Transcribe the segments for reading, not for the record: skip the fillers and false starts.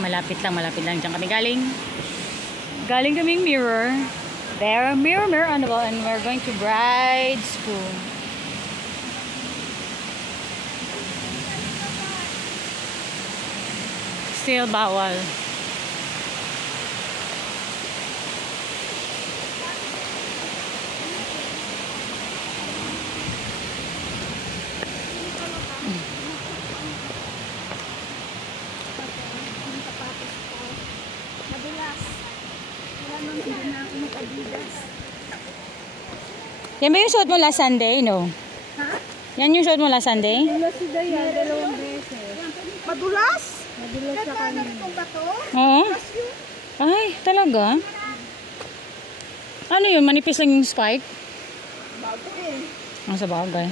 Malapit lang dyan kami galing kaming Mirror. There, mirror on the wall, and we're going to Bride's Pool. Still bawal. Yan ba yung suot mo last Sunday, no? Ha? Yan yung suot mo last Sunday? Madulas si Daya, 2 beses. Madulas? Madulas sa kanya. Oo. Ay, talaga? Ano yun? Manipis lang yung spike? Bago eh. Ang sa bagay.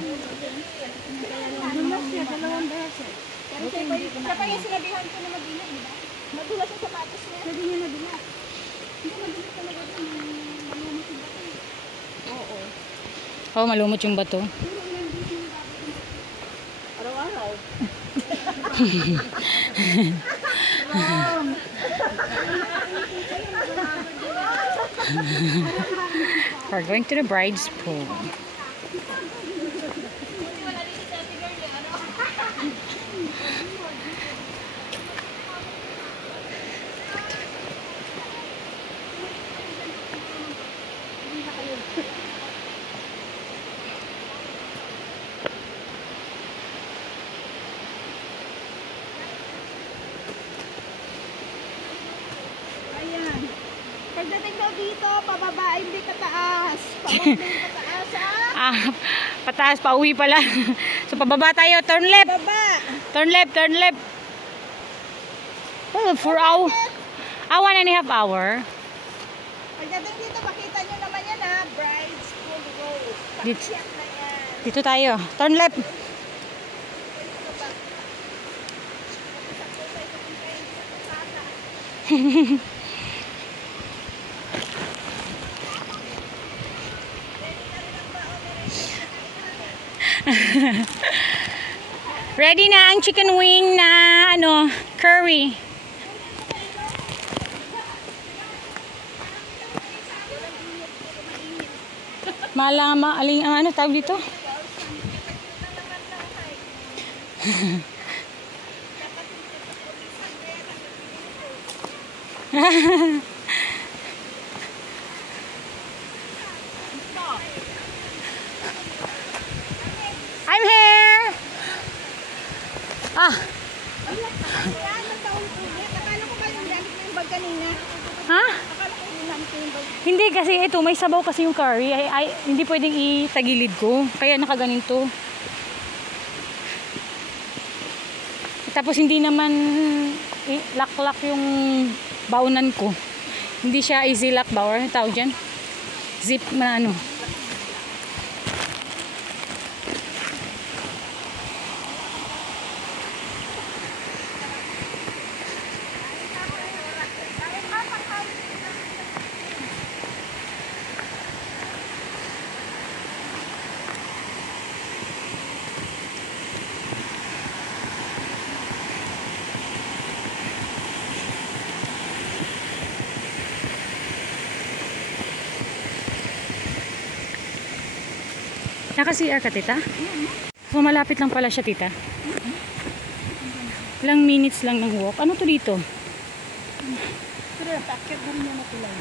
Madulas siya, 2 beses. Pero siya pa yung sinabihan ko na madulas, di ba? Madulas yung sapatos niya. Sabi niya madulas. Hindi madulas talaga ito. Malumot yung bato. Oo. Oo, malumot yung bato. Araw-araw. We're going to the Bride's Pool. Ayan. Pagdating daw dito, pababa, hindi pataas. Pababa pataas, Pataas, pauwi pala. So, pababa tayo. Turn left. Baba. Turn left, turn left. Oh, 4 hours. 1.5 hour. Pagdating dito, makita nyo naman yan Bride's Pool Road. Dito, Pakiyak na yan. dito tayo. Turn left. Ready na ang chicken wing na curry. Aling ang tawag dito? I'm here. Akala ko ba yung gamit na yung bag kanina? Ha? Akala ko yung gamit na yung bag. Hindi kasi ito, may sabaw kasi yung curry. Hindi pwedeng itagilid ko. Kaya nakaganito. Tapos hindi naman lock yung baunan ko. Hindi siya easy lock ba? Or tawag dyan? Zip na Naka-CR ka, tita? So, malapit lang pala siya, tita. Ilang minutes lang ng walk. Ano to dito? Pero packet mo rin yung matulay.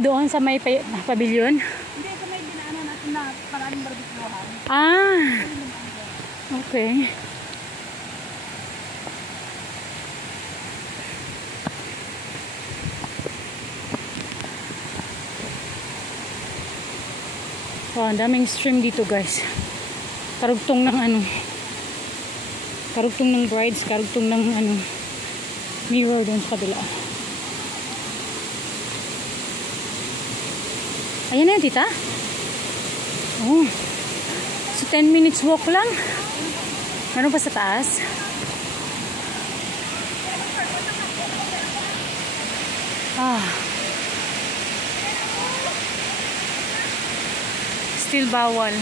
Doon sa may pavilion? Hindi, ito may dinaanan natin na maraming barbikuhan. Okay. Oh, ang daming stream dito, guys. Karugtong ng karugtong ng brides, karugtong ng mirror doon sa kabila. Ayan na yun, tita. Oh. So 10 minutes walk lang. Meron pa sa taas. Still bawal.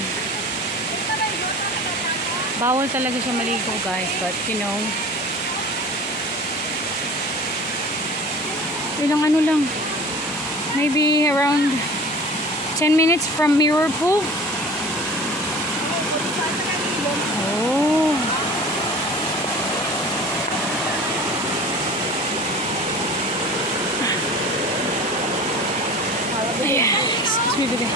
Bawal talaga siya maligo, guys, but you know, Ilang ano lang. Maybe around 10 minutes from Mirror Pool. Oh. Ayan. Excuse me, baby.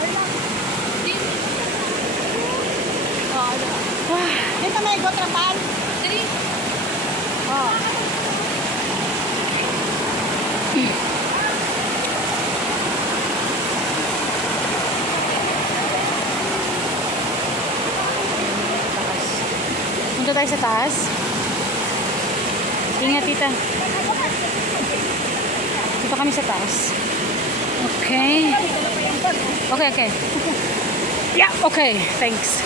Dito may gotrapan. Oh. Punta tayo sa taas. Ingat, tita. Punta kami sa taas. Okay. Okay, okay. Yeah, okay. Thanks.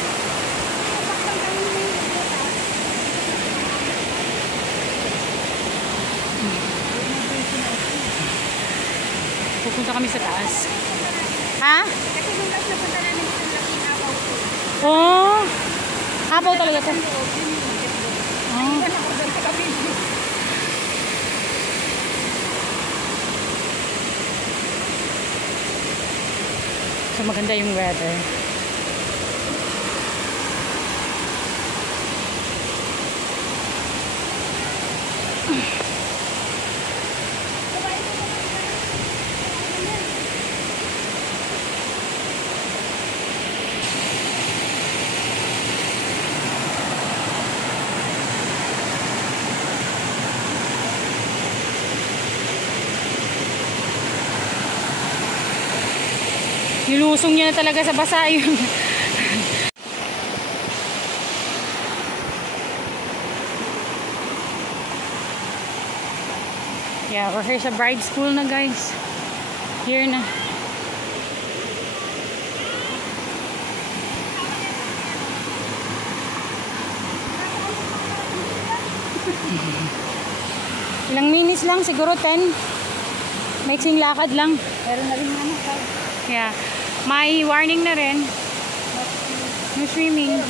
Pupunta kami sa taas. Ha? Kasi nung last na punta namin sa laking abaw ko. Oh. Habaw talaga ito. Oh. So maganda yung weather. Nilusong niya na talaga sa basa yun. Yeah, we're here sa bride school na, guys. Here na. Ilang minutes lang, siguro 10. Maiksing lakad lang. Meron na rin mga Yeah. May warning na rin. No swimming.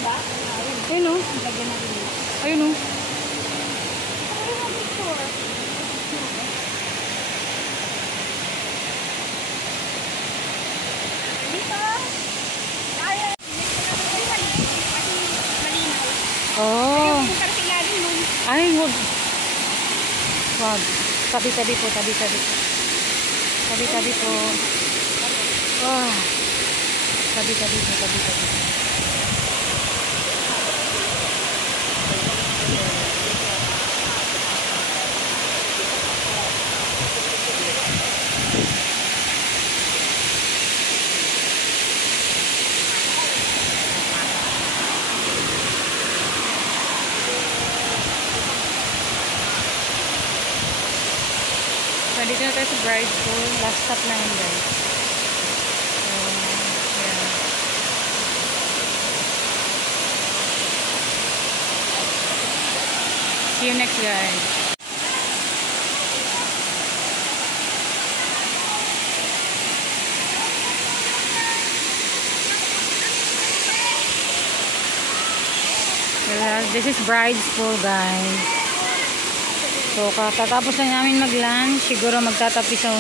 Ayun o. Ayun o. Oh. Ay, wag. Wag. Tabi-tabi po, tabi-tabi. Tabi-tabi po. Wah. Tabi-tabi po, tabi-tabi. Dito na tayo sa bride school. Last stop na yun, guys. So, yeah. See you next, guys. This is bride school, guys. So, katatapos na namin mag-lunch. Siguro magtatapisaw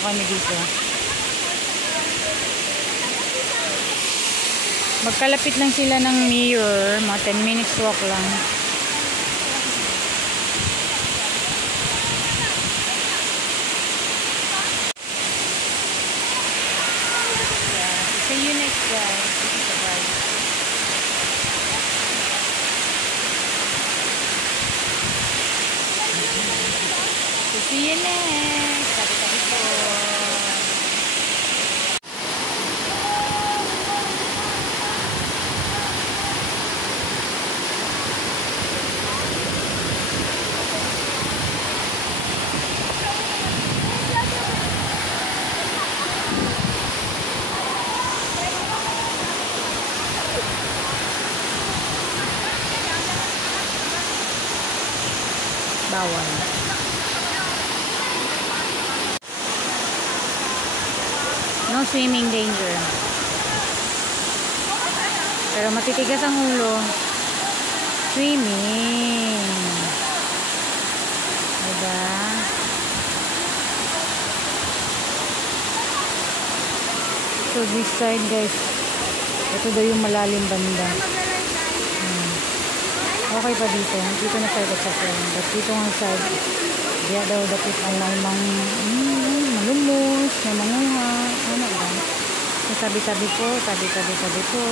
kami dito. Magkalapit lang sila ng Mirror. Mga 10 minutes walk lang. Yeah. See you next, guys. This is the bride. See you next. Tabi-tabi po. Bawal. No swimming danger. Pero matitigas ang ulo. Swimming. Diba? So this side guys, ito daw yung malalim banda. Okay pa dito. Dito na tayo sa phone. But dito nga side, diya daw dapat alay mang malumos, na manguha. Ano ba? So, tabi-tabi po.